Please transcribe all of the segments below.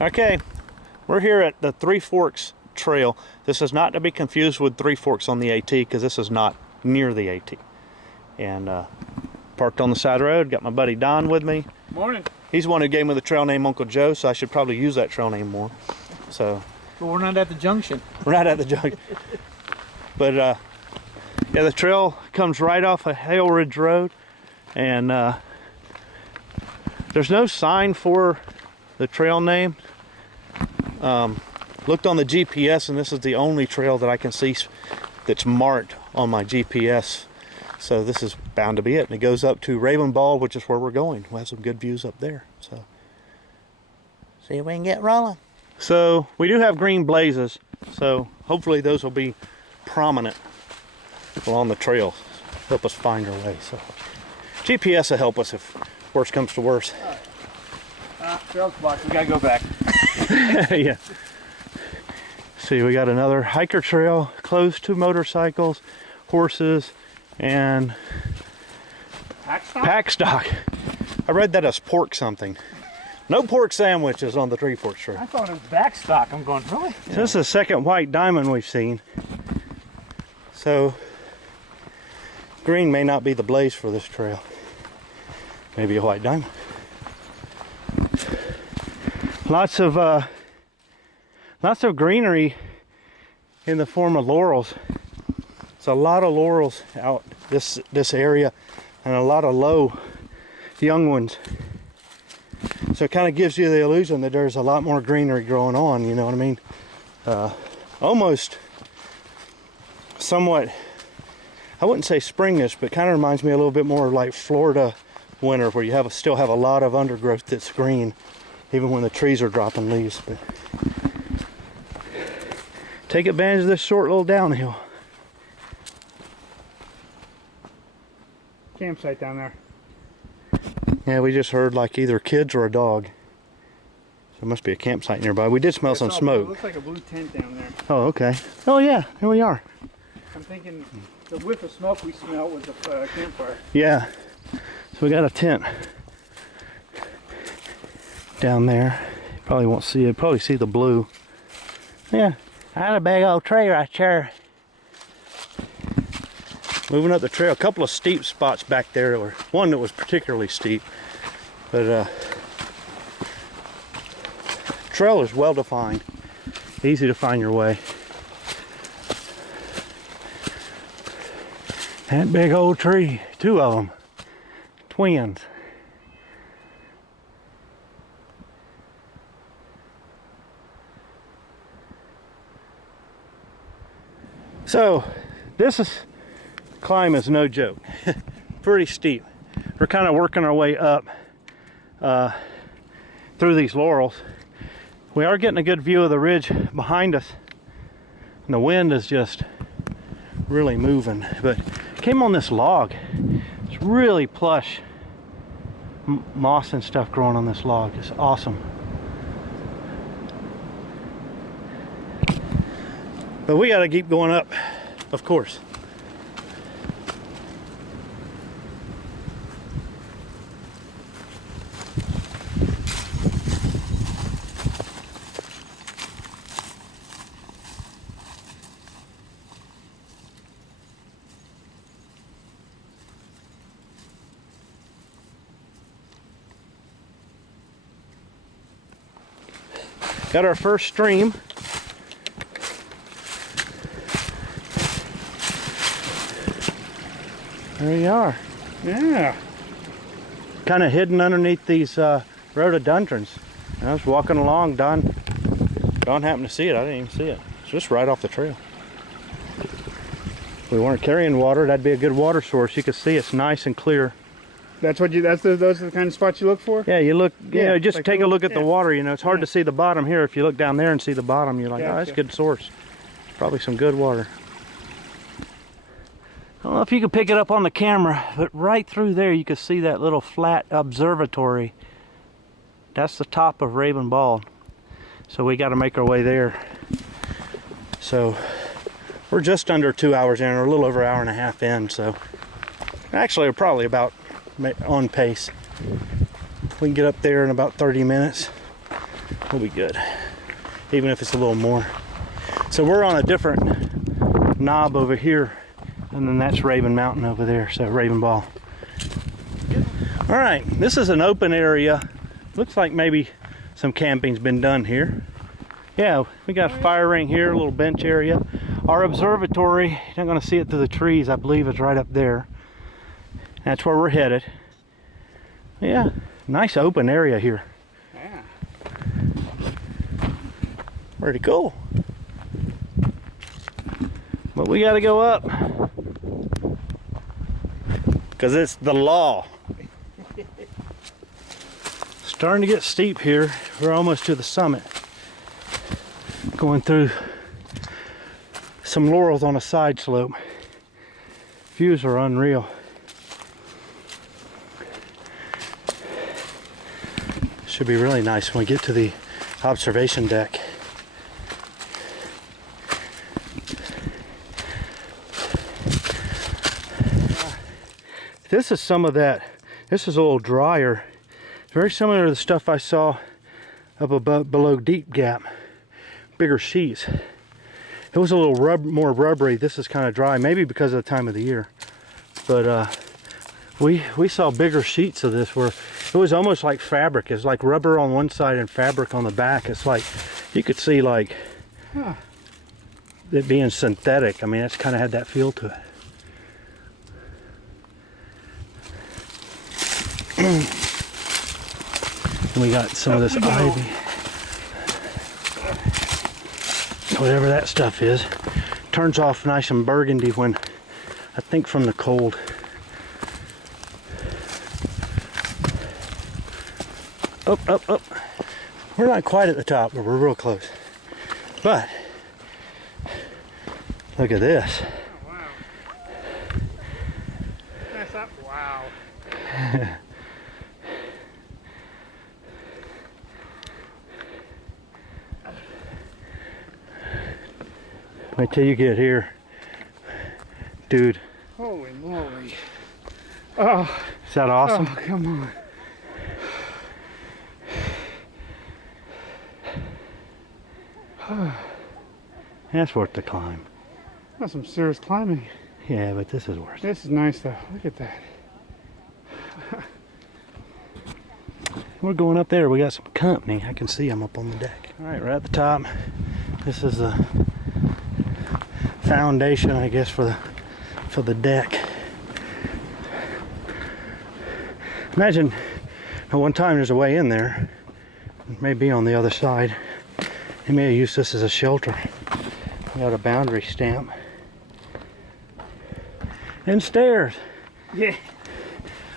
Okay, we're here at the Three Forks Trail. This is not to be confused with Three Forks on the AT, because this is not near the AT. And parked on the side of the road, got my buddy Don with me. Morning. He's the one who gave me the trail name Uncle Joe, so I should probably use that trail name more. So, but we're not at the junction. We're not at the junction. But yeah, the trail comes right off of Hale Ridge Rd, and there's no sign for the trail name. Looked on the GPS, and this is the only trail that I can see that's marked on my GPS. So this is bound to be it. And it goes up to Rabun Bald, which is where we're going. We'll have some good views up there. So see if we can get rolling. So we do have green blazes, so hopefully those will be prominent along the trail, help us find our way. So GPS will help us if worse comes to worse. Trail's blocked. We gotta go back. Yeah. See, we got another hiker trail closed to motorcycles, horses, and pack stock. I read that as pork something. No pork sandwiches on the Three Forks Trail. I thought it was back stock. I'm going, really? So this is the second white diamond we've seen. So green may not be the blaze for this trail. Maybe a white diamond. Lots of greenery in the form of laurels. It's a lot of laurels out this area, and a lot of low young ones. So it kind of gives you the illusion that there's a lot more greenery growing on, you know what I mean? Almost somewhat, I wouldn't say springish, but kind of reminds me a little bit more like Florida winter, where you still have a lot of undergrowth that's green, even when the trees are dropping leaves. But take advantage of this short little downhill. Campsite down there. Yeah, we just heard like either kids or a dog. So it must be a campsite nearby. We did smell some smoke. It looks like a blue tent down there. Oh, okay. Oh yeah, here we are. I'm thinking the whiff of smoke we smelled was a campfire. Yeah. So we got a tent down there. You probably won't see it. Probably see the blue. Yeah. I had a big old tree right there. Moving up the trail, a couple of steep spots back there, or one that was particularly steep, but trail is well defined, easy to find your way. That big old tree, two of them, twins. So this climb is no joke. Pretty steep. We're kind of working our way up through these laurels. We are getting a good view of the ridge behind us, and the wind is just really moving. But came on this log. It's really plush moss and stuff growing on this log. It's awesome. But we got to keep going up, of course. Got our first stream. There you are. Yeah. Kind of hidden underneath these rhododendrons. I was walking along, Don happened to see it. I didn't even see it. It's just right off the trail. If we weren't carrying water, that'd be a good water source. You can see it's nice and clear. Those are the kind of spots you look for? Yeah, you look, you know, just like take a look at the water, you know. It's hard to see the bottom here. If you look down there and see the bottom, you're like, oh, that's a good source. Probably some good water. I don't know if you can pick it up on the camera, but right through there you can see that little flat observatory. That's the top of Rabun Bald. So we got to make our way there. So we're just under 2 hours in, or a little over an hour and a half in. So actually we're probably about on pace. We can get up there in about 30 minutes. we'll be good. Even if it's a little more. So we're on a different knob over here, and then that's Raven Mountain over there, so Raven Bald. All right, this is an open area. Looks like maybe some camping's been done here. Yeah, we got a fire ring here, a little bench area. Our observatory, you're not gonna see it through the trees, I believe is right up there. That's where we're headed. Yeah, nice open area here. Yeah. Pretty cool. But we gotta go up. Because it's the law. Starting to get steep here. We're almost to the summit. Going through some laurels on a side slope. Views are unreal. Should be really nice when we get to the observation deck. This is some of that. This is a little drier. Very similar to the stuff I saw up above, below Deep Gap. Bigger sheets. It was a little more rubbery. This is kind of dry, maybe because of the time of the year. But we saw bigger sheets of this where it was almost like fabric. It's like rubber on one side and fabric on the back. It's like you could see like it being synthetic. I mean, it's kind of had that feel to it. And we got some of this ivy. Whatever that stuff is. Turns off nice and burgundy when, I think, from the cold. Up. We're not quite at the top, but we're real close. But look at this. Oh, wow. That's up. Wow. Wait till you get here, dude. Holy moly. Oh. Is that awesome? Oh, come on. That's worth the climb. That's some serious climbing. Yeah, but this is worth it. This is nice though. Look at that. We're going up there. We got some company. I can see them up on the deck. All right, we're at the top. This is the foundation, I guess, for the deck. Imagine at one time there's a way in there. It may be on the other side. They may have used this as a shelter. We got a boundary stamp. And stairs. Yeah.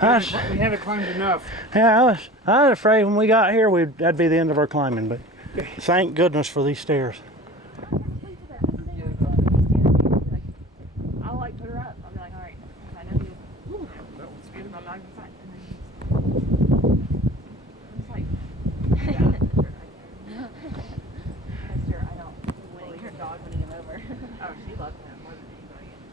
We haven't climbed enough. Yeah, I was afraid when we got here that'd be the end of our climbing, but thank goodness for these stairs. I'll like put her up. I'll be like, all right, I know you. Ooh, that one's good. I'm not inside. And then it's like, Esther, I don't. Winning her dog winning him over. Oh, she loves him more than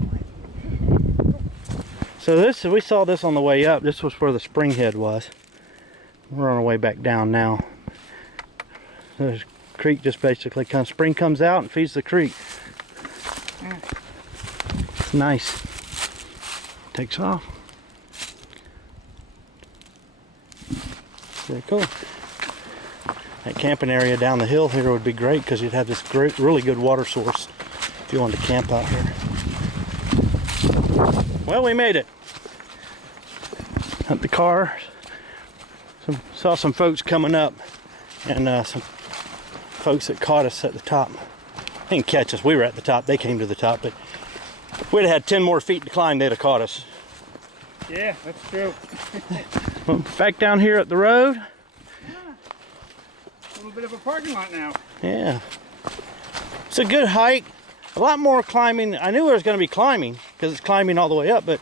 anybody. So we saw this on the way up. This was where the spring head was. We're on our way back down now. The creek just basically spring comes out and feeds the creek. It's nice. Takes off. Very cool. That camping area down the hill here would be great because you'd have this great, really good water source if you wanted to camp out here. Well, we made it. At the car. Saw some folks coming up and some folks that caught us at the top. They didn't catch us. We were at the top. They came to the top, but if we'd have had 10 more feet to climb, they'd have caught us. Yeah, that's true. Well, back down here at the road. Yeah. A little bit of a parking lot now. Yeah. It's a good hike. A lot more climbing. I knew there was going to be climbing because it's climbing all the way up, but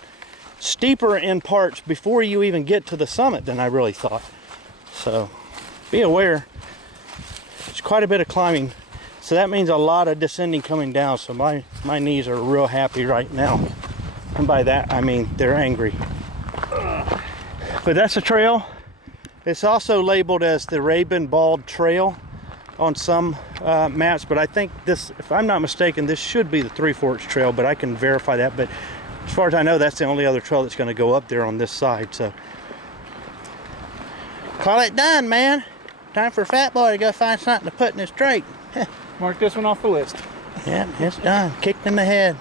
steeper in parts before you even get to the summit than I really thought. So be aware. It's quite a bit of climbing. So that means a lot of descending coming down. So my knees are real happy right now. And by that, I mean they're angry. But that's a trail. It's also labeled as the Rabun Bald Trail. on some maps, but I think this, if I'm not mistaken, this should be the Three Forks Trail, but I can verify that. But as far as I know, that's the only other trail that's going to go up there on this side. So call it done, man. Time for Fat Boy to go find something to put in his trach. Mark this one off the list. Yeah, it's done. Kicked in the head.